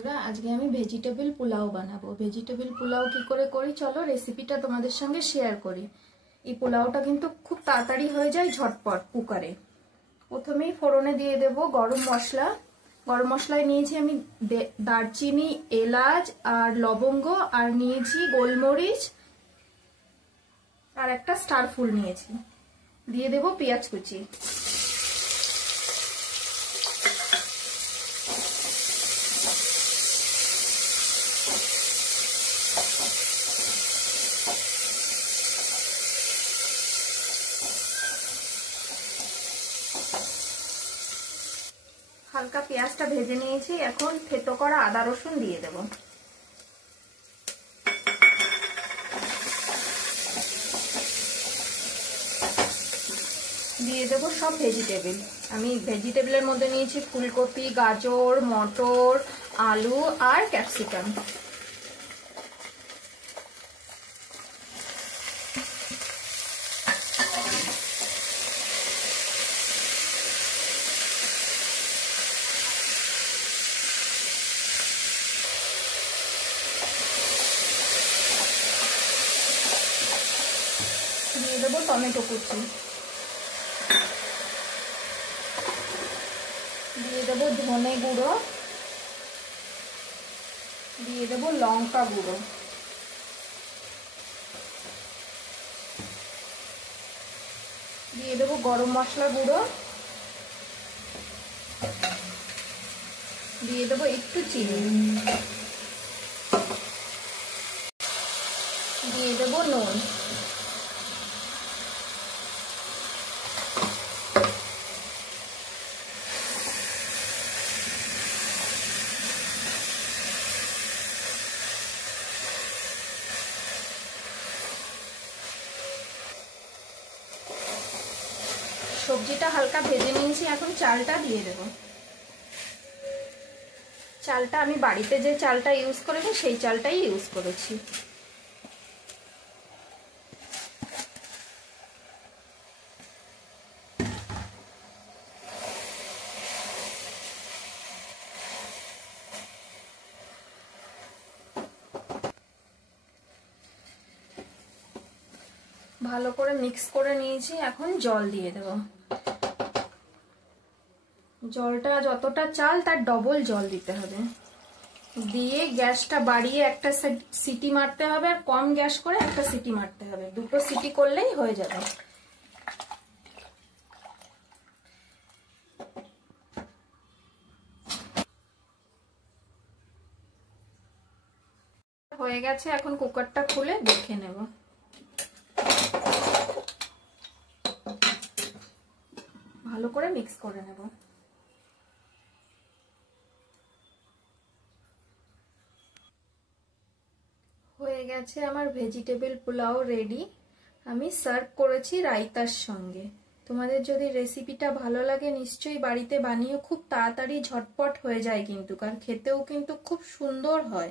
বন্ধুরা, আজকে আমি ভেজিটেবল পোলাও বানাবো। ভেজিটেবল পোলাও কি করে করি চলো রেসিপিটা তোমাদের সঙ্গে শেয়ার করি। এই পোলাওটা কিন্তু খুব তাড়াতাড়ি হয়ে যায়, ঝটপট কুকারে। প্রথমেই ফোড়নে দিয়ে দেব গরম মশলা। গরম মশলায় নিয়েছি আমি দারচিনি, এলাচ আর লবঙ্গ, আর নিয়েছি গোলমরিচ, আর একটা স্টার ফুল নিয়েছি। দিয়ে দেব পেঁয়াজ কুচি। হালকা পেঁয়াজটা ভেজে নিয়েছি, এখন থেতো করা আদা রসুন দিয়ে দেব। দিয়ে দেব সব ভেজিটেবল। আমি ভেজিটেবলের মধ্যে নিয়েছি ফুলকপি, গাজর, মটর, আলু আর ক্যাপসিকাম। দিয়ে দেবো টমেটো কুচি। দিয়ে দেবো ধনে গুঁড়ো। দিয়ে দেবো লঙ্কা গুঁড়ো। দিয়ে দেবো গরম মশলা গুঁড়ো। দিয়ে দেবো একটু চিনি। দিয়ে দেবো নুন। সবজিটা হালকা ভেজে নিয়েছি, এখন চালটা দিয়ে দেব। চালটা আমি বাড়িতে যে চালটা ইউজ করেছি সেই চালটাই ইউজ করেছি। ভালো করে মিক্স করে নিয়েছি, এখন জল দিয়ে দেব। জলটা যতটা চাল তার ডবল জল দিতে হবে। দিয়ে গ্যাসটা বাড়িয়ে একটা সিটি মারতে হবে, আর কম গ্যাস করে একটা সিটি মারতে হবে। দুটো সিটি করলেই হয়ে যাবে। হয়ে গেছে, এখন কুকারটা খুলে দেখে নেব। ভালো করে মিক্স করে নেব। হয়ে গেছে আমার ভেজিটেবল পোলাও রেডি। আমি সার্ভ করেছি রায়তার সঙ্গে। তোমাদের যদি রেসিপিটা ভালো লাগে নিশ্চয়ই বাড়িতে বানিয়ে, খুব তাড়াতাড়ি ঝটপট হয়ে যায় কিন্তু, কারণ খেতেও কিন্তু খুব সুন্দর হয়।